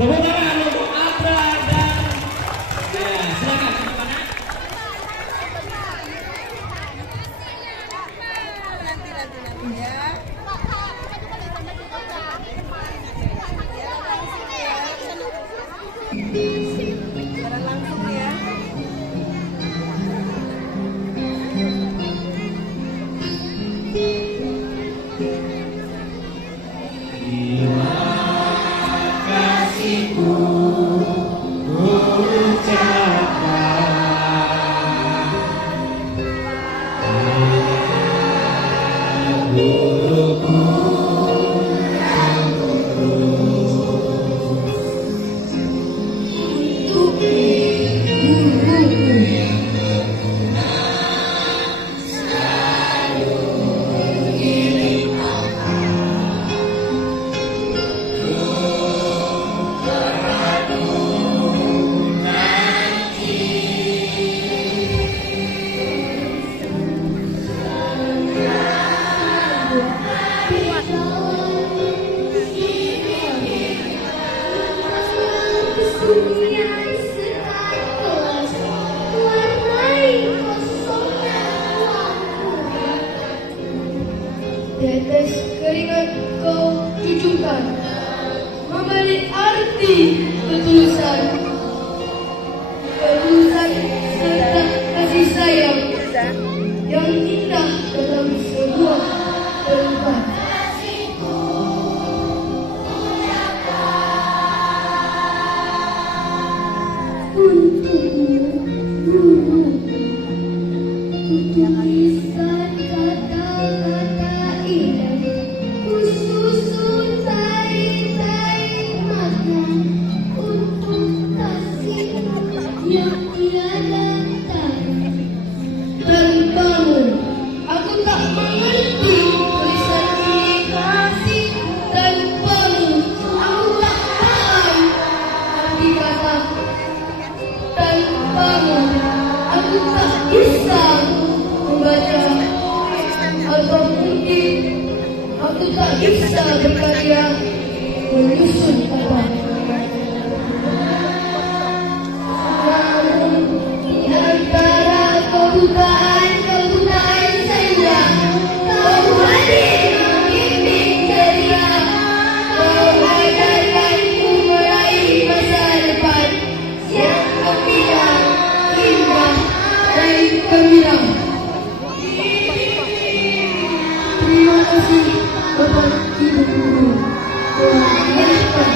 Tepuk tangan untuk Abra dan ya, silakan kemana? Nanti ya. Jalan langsung ya. Tetes keringat kau cucurkan, memberi arti ketulusan, serta kasih sayang yang indah dalam sebuah tempat. Untukmu, guru, tulisan kata-kata indah, susun tarik-tarik makna untuk kasih yang tiada tara. Tanpamu, aku tak mengerti tulisan ini kasih. Tanpamu, aku tak paham arti kata. Tanpamu, aku tak bisa membaca, atau mungkin aku tak bisa berkarya menyusun kata. Namun di antara kebutaan saja, kau hadir membimbing ceria, kau ajarkanku meraih masa depan yang gembira, indah dan gemilang. Terima kasih Bapak Ibu Guru telah menyiapkan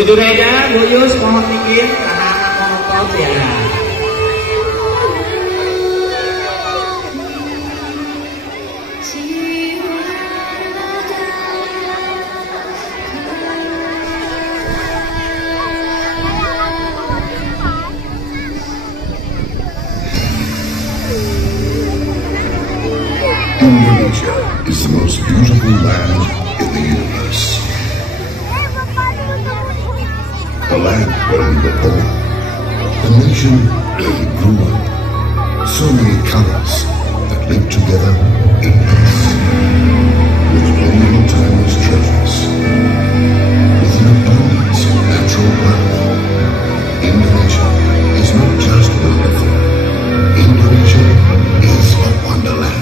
Bu Dureda, Bu Yus, mohon dikit anak-anak monotot ya. Indonesia is the most beautiful land in the universe. A land where we were born, a nation where we grew up. So many colors that live together in peace, with many timeless treasures, with an abundance of natural wealth. Indonesia is not just wonderful. Indonesia is a wonderland.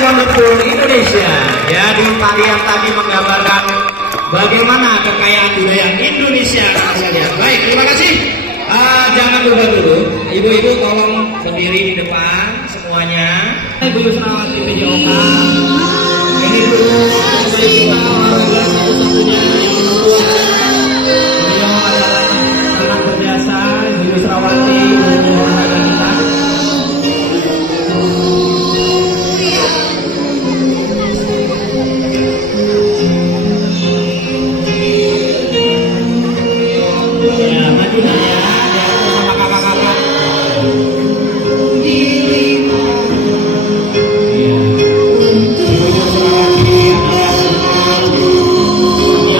Wonderful Indonesia. Jadi tarian tadi menggambarkan bagaimana kekayaan budaya Indonesia. Baik, terima kasih. Jangan lupa dulu, ibu-ibu tolong berdiri di depan semuanya. Ibu Yusrawati Pejauhan. Ini dulu beliau adalah satu-satunya yang membuat. Beliau adalah sangat berjasa, Ibu Yusrawati olahraga kita. Untuk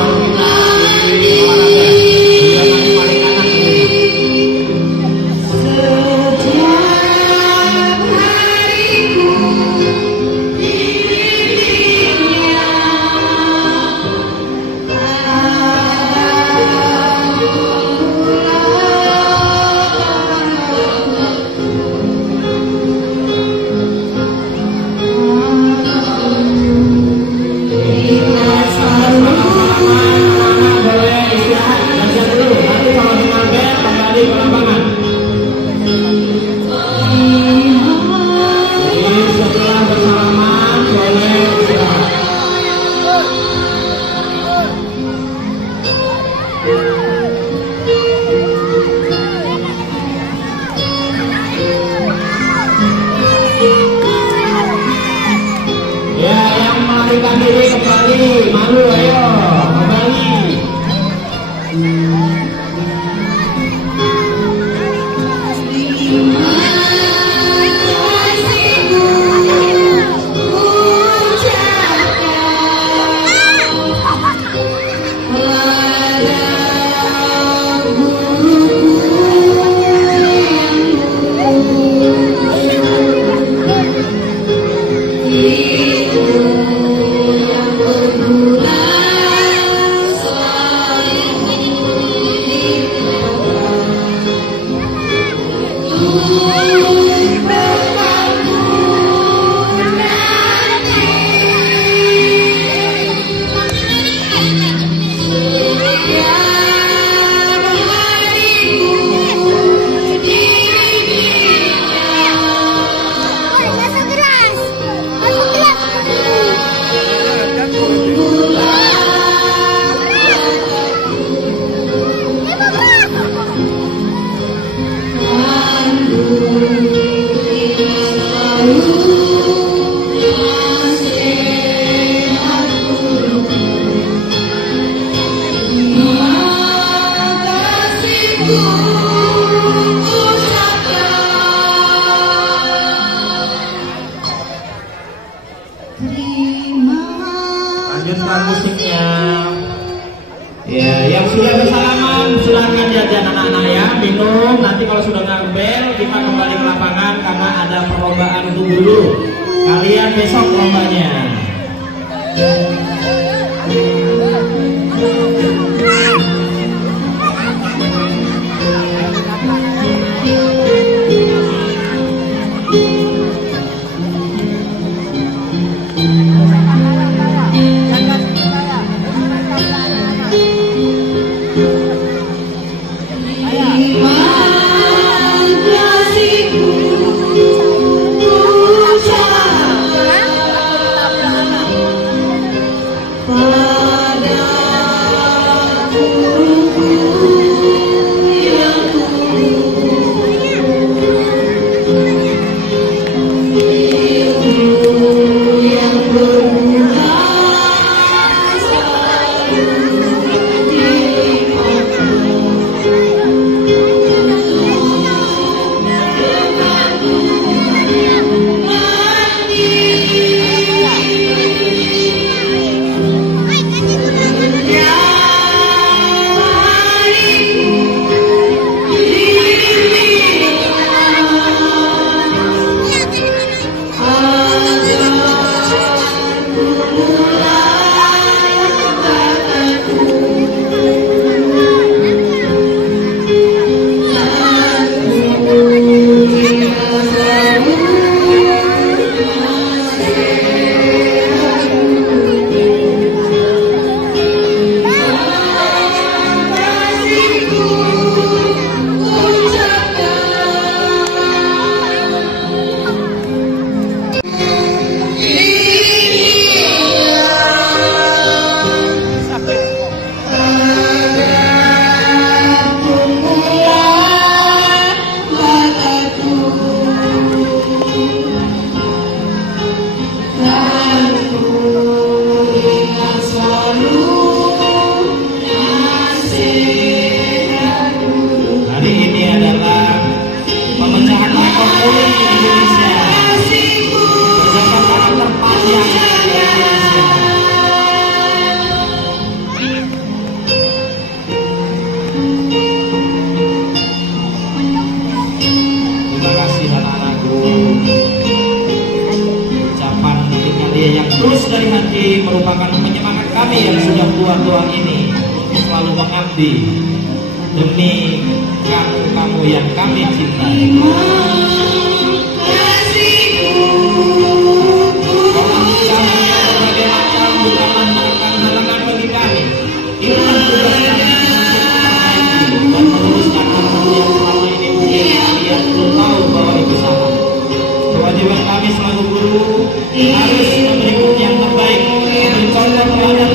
minum. Nanti kalau sudah ngabel kita kembali ke lapangan karena ada perlombaan untuk dulu. Kalian besok lombanya. Merupakan penyemangat kami yang sudah tua-tua ini untuk selalu mengabdi demi kamu yang kami cintai. Berbagai macam bukanlah merupakan halangan bagi kami. Itulah tugas kami untuk memperbaiki dan meluruskan hal yang selama ini mungkin kalian belum tahu bahwa itu salah. Kewajiban kami selaku guru harus memberikan yang terbaik, contoh teladan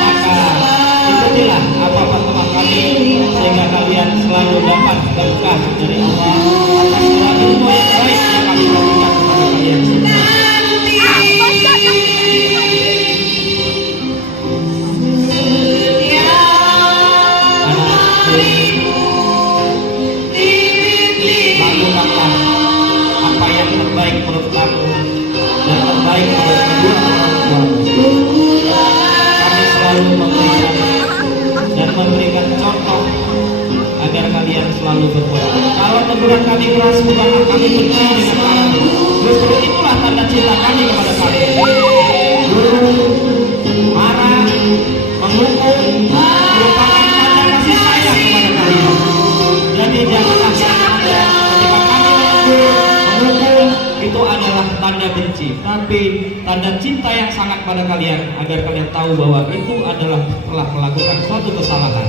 maka ikutilah apa teman kami sehingga kalian selalu dapat berkah dari Allah atas segala ilmu yang baik yang kami berikan kepada kalian semua. Lakukanlah apa yang terbaik menurut kamu dan terbaik menurut kedua orang tuamu. Kami selalu memberikan contoh agar kalian selalu berbuat. Kalau teguran kami keras bukanlah kami benci dengan kami, justru itulah tanda cinta kami kepada kalian. Guru marah, menghukum merupakan tanda kasih sayang kepada kalian. Jadi janganlah Anda ketika kami menghukum itu adalah tanda benci, tapi tanda cinta yang sangat pada kalian agar kalian tahu bahwa itu adalah telah melakukan suatu kesalahan.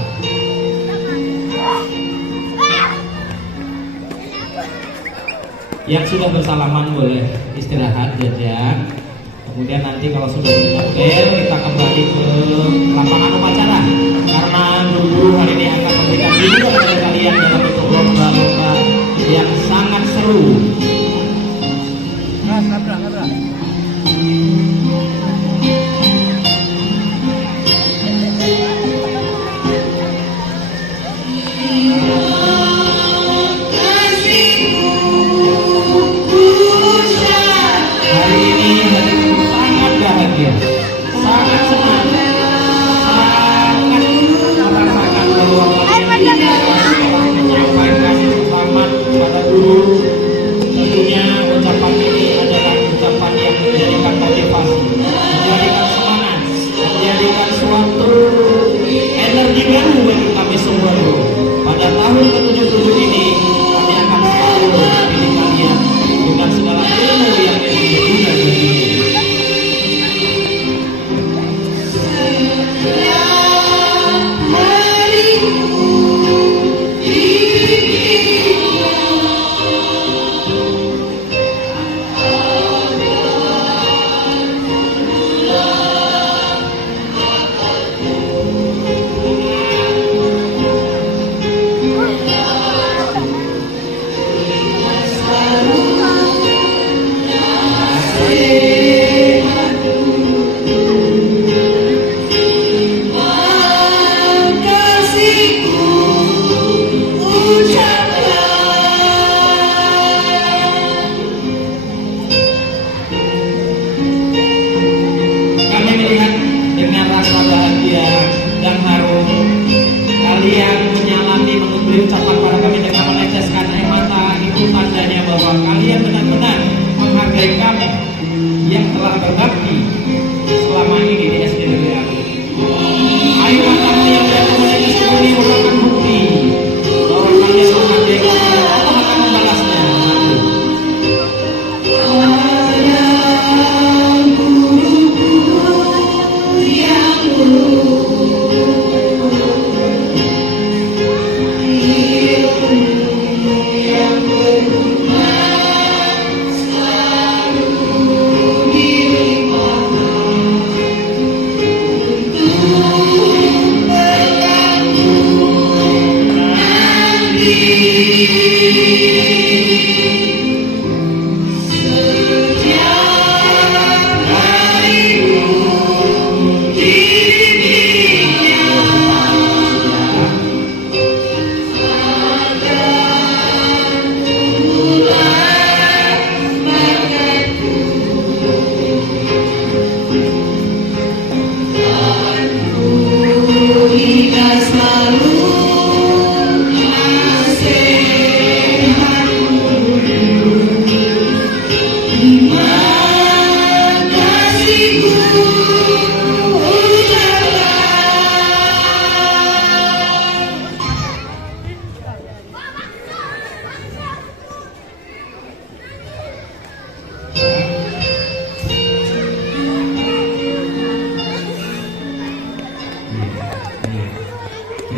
Yang sudah bersalaman boleh istirahat jajan. Kemudian nanti kalau sudah bel kita kembali ke lapangan upacara karena guru hari ini akan memberikan hiburan kepada kalian dalam bentuk lomba-lomba yang sangat seru. Hari ini hatiku sangat bahagia, sangat senang, sangat merasakan bahwa kalian janji baru bagi kami semua guru. Pada tahun ke-77 ini kami akan selalu mendidik kalian dengan segala ilmu yang memang berguna bagi guru.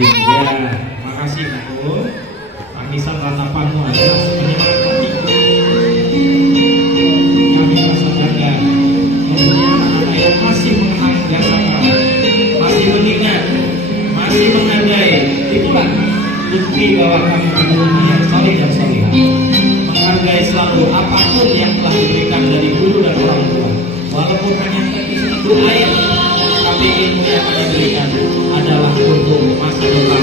Makasih Bu. Tangisan ratapanmu adalah penyemangat hatiku. Kami merasa bangga mempunyai anak-anak yang masih mengenang jasa kamu, masih mengingat, masih menghargai. Itulah bukti bahwa kamu adalah yang soleh dan solehah. Menghargai selalu apapun yang telah diberikan dari guru dan orang tua, walaupun hanya tetes itu air. Tapi ilmu yang kami berikan adalah untuk masa depan.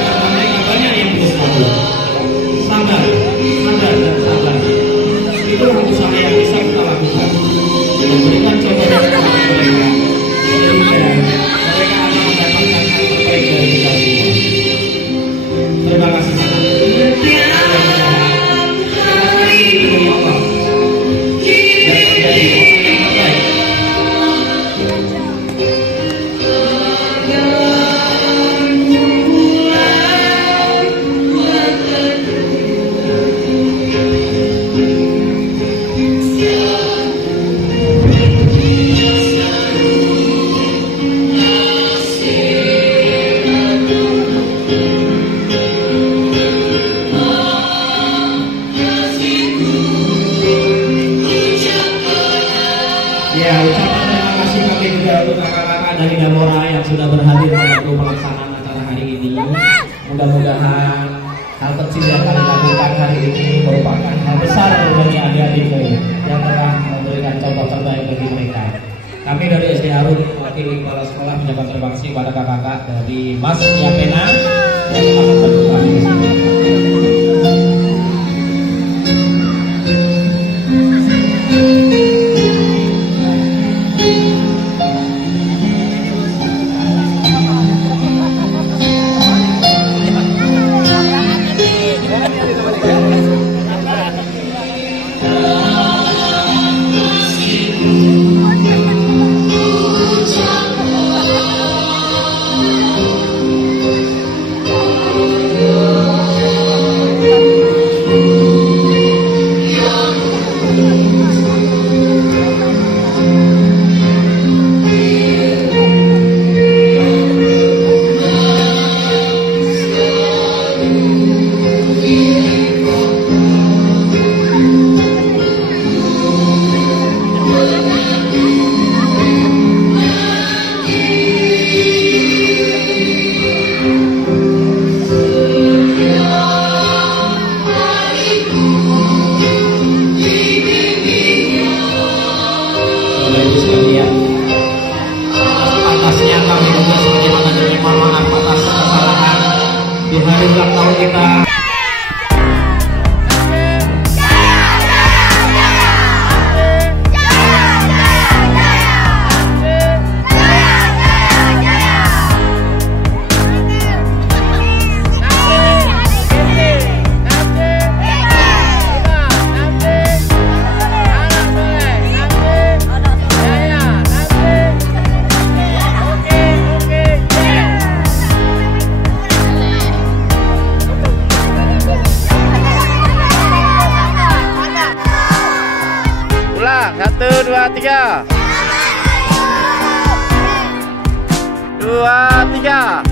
karena mereka banyak yang belum tahu. Sabar, sabar dan sabar. Itu usaha yang bisa kita lakukan. Memberikan contoh yang kepada mereka, sehingga mereka akan mendapatkan hal terbaik dari kita semua. Terima kasih sangat. Ya, ucapan terima kasih kami juga untuk kakak-kakak dari Damora yang sudah berhadir waktu pelaksanaan acara hari ini. Mudah-mudahan hal kecil yang kami lakukan hari ini merupakan hal besar bagi adik-adikku yang telah memberikan contoh terbaik bagi mereka. Kami dari SD Arun mewakili kepala sekolah menyampaikan terima kasih kepada kakak-kakak dari Mas Yapena yang telah membantu kami di sini. Atasnya kami juga sebagaimana dari mohon maaf atas kesalahan di hari ulang tahun kita. Ulang, 1, 2, 3. 2, 3.